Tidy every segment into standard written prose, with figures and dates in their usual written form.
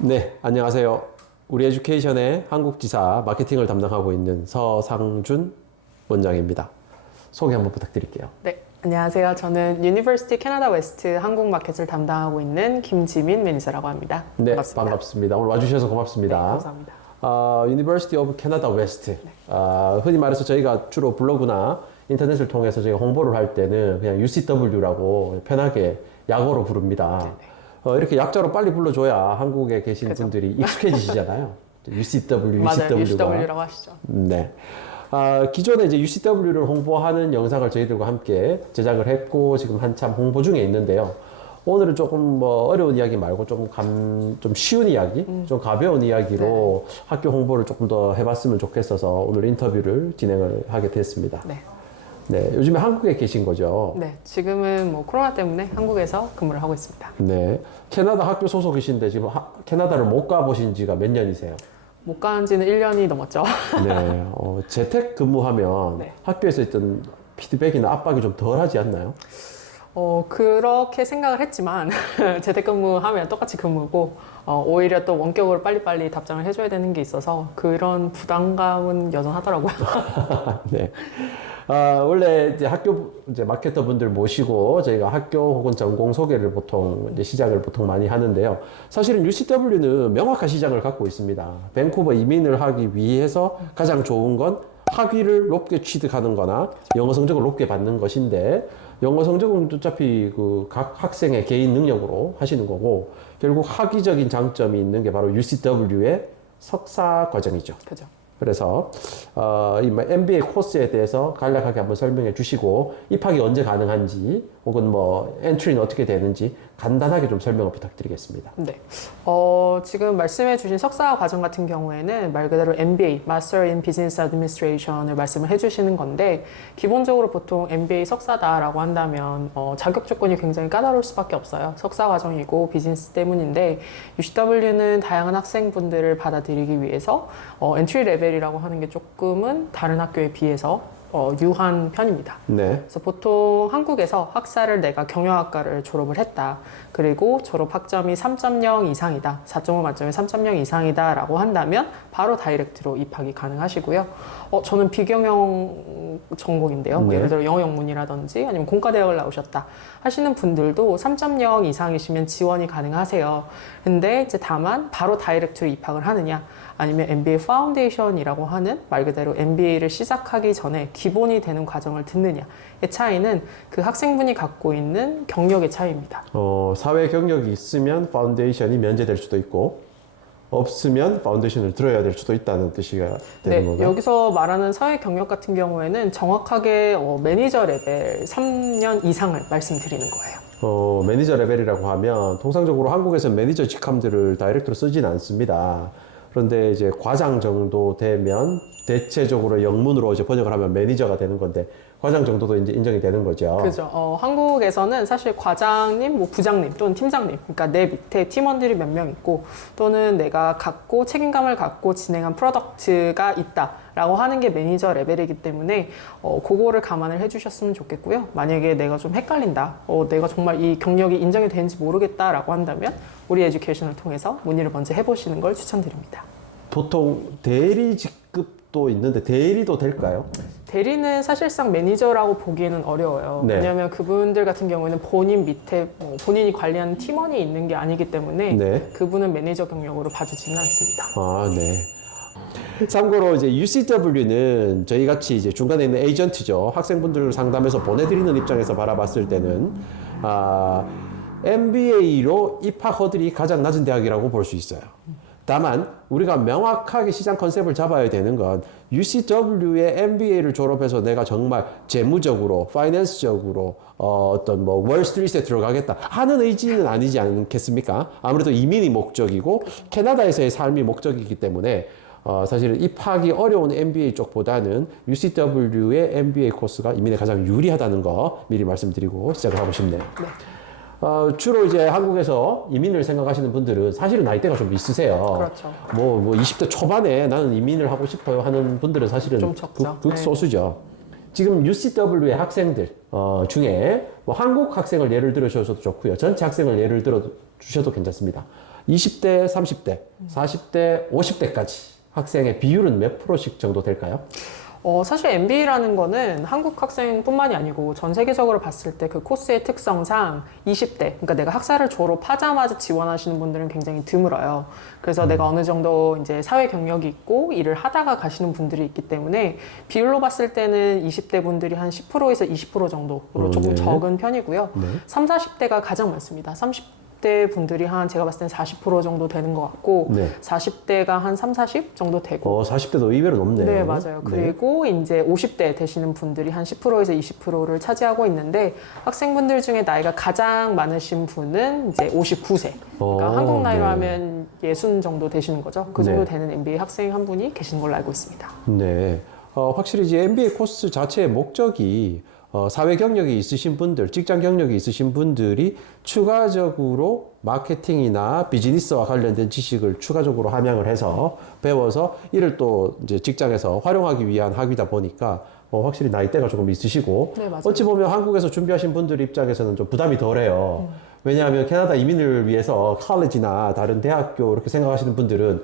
네, 안녕하세요. 우리 에듀케이션의 한국지사 마케팅을 담당하고 있는 서상준 원장입니다. 소개 한번 부탁드릴게요. 네, 안녕하세요. 저는 유니버시티 캐나다 웨스트 한국 마켓을 담당하고 있는 김지민 매니저라고 합니다. 네, 반갑습니다. 반갑습니다. 오늘 와주셔서 고맙습니다. 네, 감사합니다. 유니버시티 오브 캐나다 웨스트. 흔히 말해서 저희가 주로 블로그나 인터넷을 통해서 저희가 홍보를 할 때는 그냥 UCW라고 편하게 약어로 부릅니다. 이렇게 약자로 빨리 불러줘야 한국에 계신 그죠. 분들이 익숙해지시잖아요. UCW, 맞아요. UCW가. UCW라고 하시죠. 네. 기존에 이제 UCW를 홍보하는 영상을 저희들과 함께 제작을 했고, 지금 한참 홍보 중에 있는데요. 오늘은 조금 뭐 어려운 이야기 말고 좀 쉬운 이야기, 좀 가벼운 이야기로 학교 홍보를 조금 더 해봤으면 좋겠어서 오늘 인터뷰를 진행을 하게 됐습니다. 네. 네. 요즘에 한국에 계신 거죠? 네, 지금은 뭐 코로나 때문에 한국에서 근무를 하고 있습니다. 네. 캐나다 학교 소속이신데 지금 캐나다를 못 가보신 지가 몇 년이세요? 못 간 지는 1년이 넘었죠. 네. 재택 근무하면 네. 학교에서 있던 피드백이나 압박이 좀 덜 하지 않나요? 그렇게 생각을 했지만 재택근무하면 똑같이 근무고 오히려 또 원격으로 빨리빨리 답장을 해줘야 되는 게 있어서 그런 부담감은 여전하더라고요. 네. 원래 이제 학교 이제 마케터 분들 모시고 저희가 학교 혹은 전공 소개를 보통 이제 시작을 보통 많이 하는데요. 사실은 UCW는 명확한 시장을 갖고 있습니다. 밴쿠버 이민을 하기 위해서 가장 좋은 건 학위를 높게 취득하는 거나 영어 성적을 높게 받는 것인데, 영어 성적은 어차피 그 각 학생의 개인 능력으로 하시는 거고, 결국 학위적인 장점이 있는 게 바로 UCW의 석사 과정이죠. 그죠. 그래서 이 MBA 코스에 대해서 간략하게 한번 설명해 주시고, 입학이 언제 가능한지 혹은 뭐 엔트리는 어떻게 되는지 간단하게 좀 설명을 부탁드리겠습니다. 네. 지금 말씀해 주신 석사 과정 같은 경우에는 말 그대로 MBA, Master in Business Administration을 말씀을 해 주시는 건데, 기본적으로 보통 MBA 석사다라고 한다면 자격 조건이 굉장히 까다로울 수밖에 없어요. 석사 과정이고 비즈니스 때문인데, UCW는 다양한 학생분들을 받아들이기 위해서 엔트리 레벨이라고 하는 게 조금은 다른 학교에 비해서 유한 편입니다. 네. 그래서 보통 한국에서 학사를 내가 경영학과를 졸업을 했다. 그리고 졸업 학점이 3.0 이상이다. 4.5 만점에 3.0 이상이다 라고 한다면 바로 다이렉트로 입학이 가능하시고요. 저는 비경영 전공인데요. 뭐 네. 예를 들어 영어 영문이라든지 아니면 공과대학을 나오셨다 하시는 분들도 3.0 이상이시면 지원이 가능하세요. 근데 이제 다만 바로 다이렉트로 입학을 하느냐, 아니면 MBA 파운데이션이라고 하는 말 그대로 MBA를 시작하기 전에 기본이 되는 과정을 듣느냐의 차이는 그 학생분이 갖고 있는 경력의 차이입니다. 사회 경력이 있으면 파운데이션이 면제될 수도 있고, 없으면 파운데이션을 들어야 될 수도 있다는 뜻이 되는 네, 건가요? 여기서 말하는 사회 경력 같은 경우에는 정확하게 매니저 레벨 3년 이상을 말씀드리는 거예요. 매니저 레벨이라고 하면 통상적으로 한국에서 매니저 직함들을 다이렉트로 쓰진 않습니다. 그런데 이제 과장 정도 되면 대체적으로 영문으로 이제 번역을 하면 매니저가 되는 건데, 과장 정도도 이제 인정이 되는 거죠. 그죠. 한국에서는 사실 과장님, 뭐 부장님 또는 팀장님, 그러니까 내 밑에 팀원들이 몇 명 있고, 또는 내가 갖고 책임감을 갖고 진행한 프로덕트가 있다라고 하는 게 매니저 레벨이기 때문에 그거를 감안을 해주셨으면 좋겠고요. 만약에 내가 좀 헷갈린다, 내가 정말 이 경력이 인정이 되는지 모르겠다라고 한다면 우리 에듀케이션을 통해서 문의를 먼저 해보시는 걸 추천드립니다. 보통 대리 직급도 있는데 대리도 될까요? 대리는 사실상 매니저라고 보기에는 어려워요. 네. 왜냐하면 그분들 같은 경우에는 본인 밑에 본인이 관리하는 팀원이 있는 게 아니기 때문에 네. 그분은 매니저 경력으로 봐주지는 않습니다. 네. 참고로 이제 UCW는 저희 같이 이제 중간에 있는 에이전트죠. 학생분들을 상담해서 보내드리는 입장에서 바라봤을 때는 MBA로 입학 허들이 가장 낮은 대학이라고 볼 수 있어요. 다만 우리가 명확하게 시장 컨셉을 잡아야 되는 건, UCW의 MBA를 졸업해서 내가 정말 재무적으로, 파이낸스적으로 어떤 뭐 월스트리트에 들어가겠다 하는 의지는 아니지 않겠습니까? 아무래도 이민이 목적이고 캐나다에서의 삶이 목적이기 때문에 사실 입학이 어려운 MBA 쪽보다는 UCW의 MBA 코스가 이민에 가장 유리하다는 거 미리 말씀드리고 시작을 하고 싶네요. 네. 주로 이제 한국에서 이민을 생각하시는 분들은 사실은 나이대가 좀 있으세요. 그렇죠. 뭐 20대 초반에 나는 이민을 하고 싶어요 하는 분들은 사실은 좀 적죠. 극소수죠. 지금 UCW의 학생들 중에 뭐 한국 학생을 예를 들어 주셔도 좋고요. 전체 학생을 예를 들어 주셔도 괜찮습니다. 20대, 30대, 40대, 50대까지 학생의 비율은 몇 프로씩 정도 될까요? 사실 MBA라는 거는 한국 학생뿐만이 아니고 전 세계적으로 봤을 때 그 코스의 특성상 20대, 그러니까 내가 학사를 졸업하자마자 지원하시는 분들은 굉장히 드물어요. 그래서 내가 어느 정도 이제 사회 경력이 있고 일을 하다가 가시는 분들이 있기 때문에 비율로 봤을 때는 20대 분들이 한 10%에서 20% 정도로 조금 네. 적은 편이고요. 네. 30, 40대가 가장 많습니다. 30대 분들이 한 제가 봤을 때는 40% 정도 되는 것 같고 네. 40대가 한 3, 40 정도 되고 40대도 의외로 높네요. 네, 맞아요. 그리고 이제 50대 되시는 분들이 한 10%에서 20%를 차지하고 있는데 학생분들 중에 나이가 가장 많으신 분은 이제 59세. 그러니까 한국 나이로 네. 하면 60 정도 되시는 거죠. 그 정도 네. 되는 MBA 학생 한 분이 계시는 걸로 알고 있습니다. 네. 확실히 이제 MBA 코스 자체의 목적이 사회 경력이 있으신 분들, 직장 경력이 있으신 분들이 추가적으로 마케팅이나 비즈니스와 관련된 지식을 추가적으로 함양을 해서 배워서 이를 또 이제 직장에서 활용하기 위한 학위다 보니까 확실히 나이대가 조금 있으시고 네, 맞아요. 어찌 보면 한국에서 준비하신 분들 입장에서는 좀 부담이 덜해요. 왜냐하면 캐나다 이민을 위해서 컬리지나 다른 대학교 이렇게 생각하시는 분들은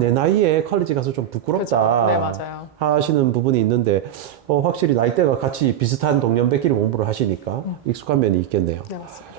내 나이에 컬리지 가서 좀 부끄럽다 네, 맞아요. 하시는 부분이 있는데 확실히 나이대가 같이 비슷한 동년배끼리 공부를 하시니까 익숙한 면이 있겠네요. 네, 맞습니다.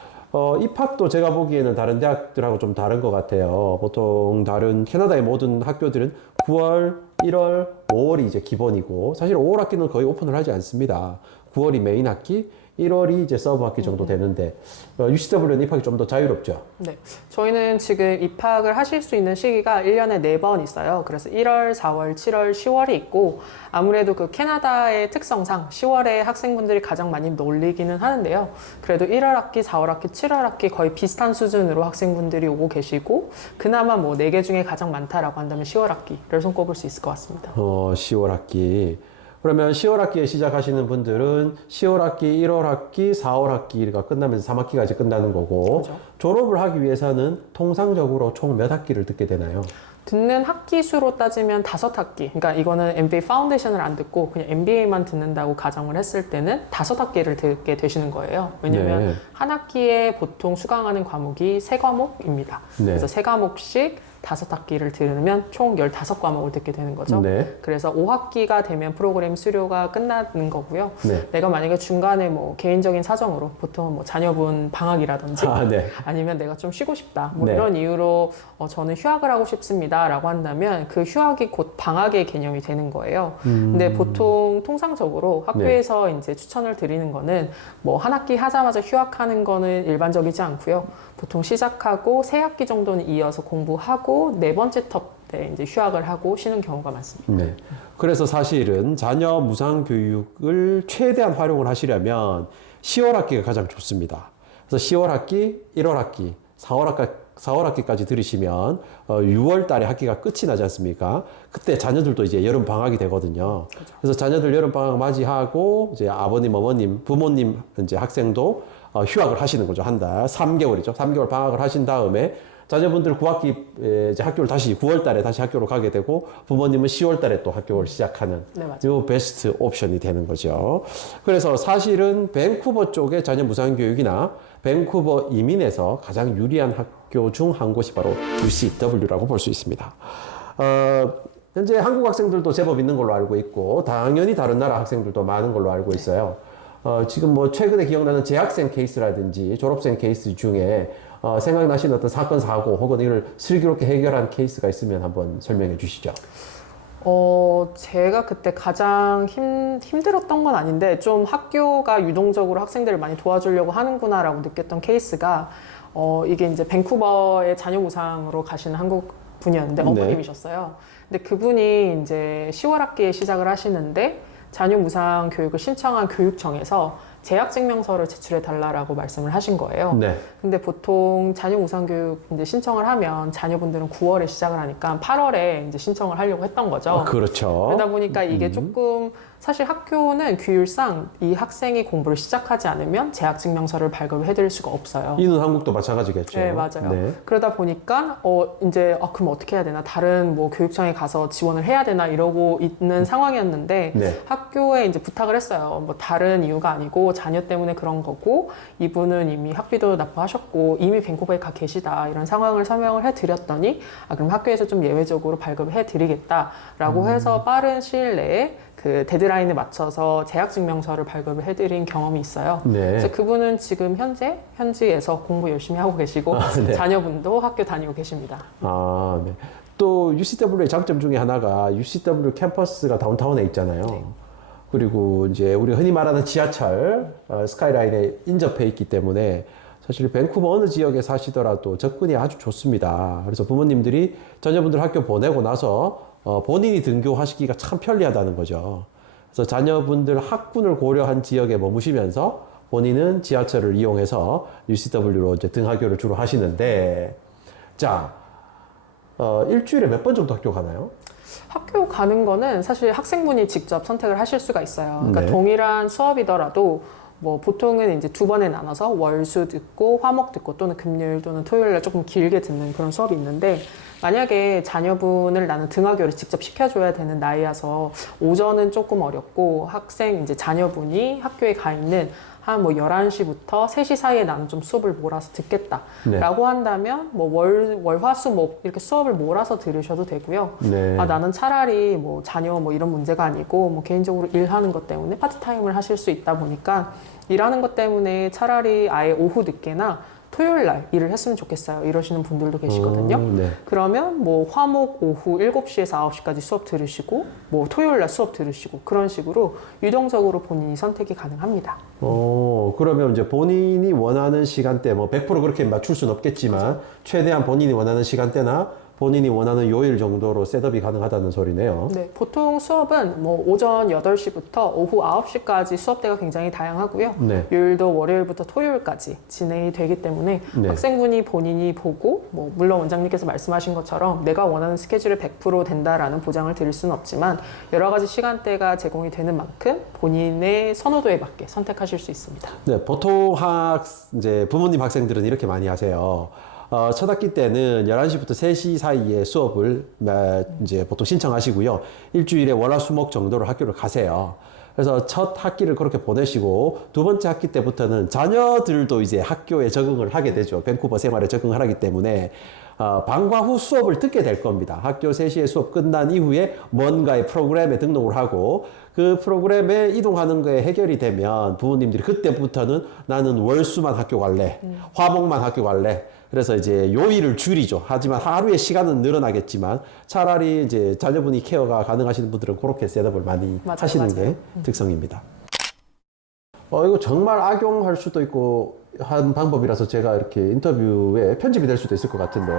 입학도 제가 보기에는 다른 대학들하고 좀 다른 것 같아요. 보통 다른 캐나다의 모든 학교들은 9월, 1월, 5월이 이제 기본이고 사실 5월 학기는 거의 오픈을 하지 않습니다. 9월이 메인 학기, 1월이 이제 서브 학기 정도 되는데 UCW는 입학이 좀 더 자유롭죠. 네. 저희는 지금 입학을 하실 수 있는 시기가 1년에 4번 있어요. 그래서 1월, 4월, 7월, 10월이 있고 아무래도 그 캐나다의 특성상 10월에 학생분들이 가장 많이 놀리기는 하는데요. 그래도 1월 학기, 4월 학기, 7월 학기 거의 비슷한 수준으로 학생분들이 오고 계시고 그나마 뭐 4개 중에 가장 많다라고 한다면 10월 학기를 손꼽을 수 있을 것 같습니다. 10월 학기. 그러면 10월 학기에 시작하시는 분들은 10월 학기, 1월 학기, 4월 학기가 끝나면서 3학기가 이제 끝나는 거고 그렇죠. 졸업을 하기 위해서는 통상적으로 총 몇 학기를 듣게 되나요? 듣는 학기 수로 따지면 5학기. 그러니까 이거는 MBA 파운데이션을 안 듣고 그냥 MBA만 듣는다고 가정을 했을 때는 5학기를 듣게 되시는 거예요. 왜냐면 네. 한 학기에 보통 수강하는 과목이 3과목입니다. 네. 그래서 3과목씩 5학기를 들으면 총 15과목을 듣게 되는 거죠. 네. 그래서 5학기가 되면 프로그램 수료가 끝나는 거고요. 네. 내가 만약에 중간에 뭐 개인적인 사정으로 보통 뭐 자녀분 방학이라든지 네. 아니면 내가 좀 쉬고 싶다 뭐 네. 이런 이유로 저는 휴학을 하고 싶습니다 라고 한다면 그 휴학이 곧 방학의 개념이 되는 거예요. 근데 보통 통상적으로 학교에서 이제 추천을 드리는 거는 뭐 한 학기 하자마자 휴학하는 거는 일반적이지 않고요. 보통 시작하고 3학기 정도는 이어서 공부하고 4번째 터 때 이제 휴학을 하고 쉬는 경우가 많습니다. 네. 그래서 사실은 자녀 무상 교육을 최대한 활용을 하시려면 10월 학기가 가장 좋습니다. 그래서 10월 학기, 1월 학기, 4월 학기까지 들으시면 6월 달에 학기가 끝이 나지 않습니까? 그때 자녀들도 이제 여름 방학이 되거든요. 그래서 자녀들 여름 방학 맞이하고 이제 아버님, 어머님, 부모님 이제 학생도 휴학을 하시는 거죠. 한 달, 3개월이죠. 3개월 방학을 하신 다음에 자녀분들 9학기 이제 학교를 다시 9월 달에 다시 학교로 가게 되고 부모님은 10월 달에 또 학교를 시작하는 네, 맞아요. 이 베스트 옵션이 되는 거죠. 그래서 사실은 밴쿠버 쪽의 자녀 무상 교육이나 밴쿠버 이민에서 가장 유리한 학교 중 한 곳이 바로 UCW라고 볼 수 있습니다. 현재 한국 학생들도 제법 있는 걸로 알고 있고 당연히 다른 나라 학생들도 많은 걸로 알고 있어요. 지금 뭐 최근에 기억나는 재학생 케이스라든지 졸업생 케이스 중에 생각나시는 어떤 사건, 사고 혹은 이걸 슬기롭게 해결한 케이스가 있으면 한번 설명해 주시죠. 제가 그때 가장 힘들었던 건 아닌데 좀 학교가 유동적으로 학생들을 많이 도와주려고 하는구나라고 느꼈던 케이스가 이게 이제 밴쿠버의 자녀 무상으로 가시는 한국 분이었는데 네. 어머님이셨어요. 근데 그분이 이제 10월 학기에 시작을 하시는데 자녀 무상 교육을 신청한 교육청에서 재학 증명서를 제출해 달라라고 말씀을 하신 거예요. 네. 근데 보통 자녀 무상 교육 이제 신청을 하면 자녀분들은 9월에 시작을 하니까 8월에 이제 신청을 하려고 했던 거죠. 그렇죠. 그러다 보니까 이게 조금 사실 학교는 규율상 이 학생이 공부를 시작하지 않으면 재학 증명서를 발급해 드릴 수가 없어요. 이는 한국도 마찬가지겠죠. 네, 맞아요. 네. 그러다 보니까 이제 그럼 어떻게 해야 되나? 다른 뭐 교육청에 가서 지원을 해야 되나 이러고 있는 상황이었는데 네. 학교에 이제 부탁을 했어요. 뭐 다른 이유가 아니고 자녀 때문에 그런 거고 이분은 이미 학비도 납부하셨고 이미 밴쿠버에 가 계시다 이런 상황을 설명을 해드렸더니 그럼 학교에서 좀 예외적으로 발급을 해드리겠다라고 해서 빠른 시일 내에 그 데드라인에 맞춰서 재학증명서를 발급을 해드린 경험이 있어요. 네. 그래서 그분은 지금 현지에서 공부 열심히 하고 계시고 네. 자녀분도 학교 다니고 계십니다. 네. 또 UCW의 장점 중에 하나가 UCW 캠퍼스가 다운타운에 있잖아요. 네. 그리고 이제 우리가 흔히 말하는 지하철 스카이라인에 인접해 있기 때문에 사실 밴쿠버 어느 지역에 사시더라도 접근이 아주 좋습니다. 그래서 부모님들이 자녀분들 학교 보내고 나서 본인이 등교하시기가 참 편리하다는 거죠. 그래서 자녀분들 학군을 고려한 지역에 머무시면서 본인은 지하철을 이용해서 UCW로 이제 등하교를 주로 하시는데, 자, 일주일에 몇 번 정도 학교 가나요? 학교 가는 거는 사실 학생분이 직접 선택을 하실 수가 있어요. 그러니까 네. 동일한 수업이더라도 뭐 보통은 이제 2번에 나눠서 월수 듣고 화목 듣고 또는 금요일 또는 토요일에 조금 길게 듣는 그런 수업이 있는데 만약에 자녀분을 나는 등하교를 직접 시켜줘야 되는 나이여서 오전은 조금 어렵고 학생 이제 자녀분이 학교에 가 있는 한 뭐 11시부터 3시 사이에 나는 좀 수업을 몰아서 듣겠다라고 한다면 뭐 월화수목 이렇게 수업을 몰아서 들으셔도 되고요. 네. 나는 차라리 뭐 자녀 뭐 이런 문제가 아니고 뭐 개인적으로 일하는 것 때문에 파트타임을 하실 수 있다 보니까 일하는 것 때문에 차라리 아예 오후 늦게나 토요일 날 일을 했으면 좋겠어요. 이러시는 분들도 계시거든요. 네. 그러면 뭐 화목 오후 7시에서 9시까지 수업 들으시고 뭐 토요일 날 수업 들으시고 그런 식으로 유동적으로 본인이 선택이 가능합니다. 그러면 이제 본인이 원하는 시간대, 뭐 100% 그렇게 맞출 수는 없겠지만, 최대한 본인이 원하는 시간대나 본인이 원하는 요일 정도로 셋업이 가능하다는 소리네요. 네, 보통 수업은 뭐 오전 8시부터 오후 9시까지 수업대가 굉장히 다양하고요. 네. 요일도 월요일부터 토요일까지 진행이 되기 때문에 네. 학생분이 본인이 보고 뭐 물론 원장님께서 말씀하신 것처럼 내가 원하는 스케줄이 100% 된다라는 보장을 드릴 수는 없지만 여러 가지 시간대가 제공이 되는 만큼 본인의 선호도에 맞게 선택하실 수 있습니다. 네, 보통 이제 부모님 학생들은 이렇게 많이 하세요. 첫 학기 때는 11시부터 3시 사이에 수업을 이제 보통 신청하시고요. 일주일에 월화수목 정도로 학교를 가세요. 그래서 첫 학기를 그렇게 보내시고 두 번째 학기 때부터는 자녀들도 이제 학교에 적응을 하게 되죠. 밴쿠버 생활에 적응을 하기 때문에 방과 후 수업을 듣게 될 겁니다. 학교 3시에 수업 끝난 이후에 뭔가의 프로그램에 등록을 하고 그 프로그램에 이동하는 거에 해결이 되면 부모님들이 그때부터는 나는 월수만 학교 갈래, 화목만 학교 갈래. 그래서 이제 요일을 줄이죠. 하지만 하루의 시간은 늘어나겠지만 차라리 이제 자녀분이 케어가 가능하시는 분들은 그렇게 셋업을 많이 하시는 게 특성입니다. 이거 정말 악용할 수도 있고 한 방법이라서 제가 이렇게 인터뷰에 편집이 될 수도 있을 것 같은데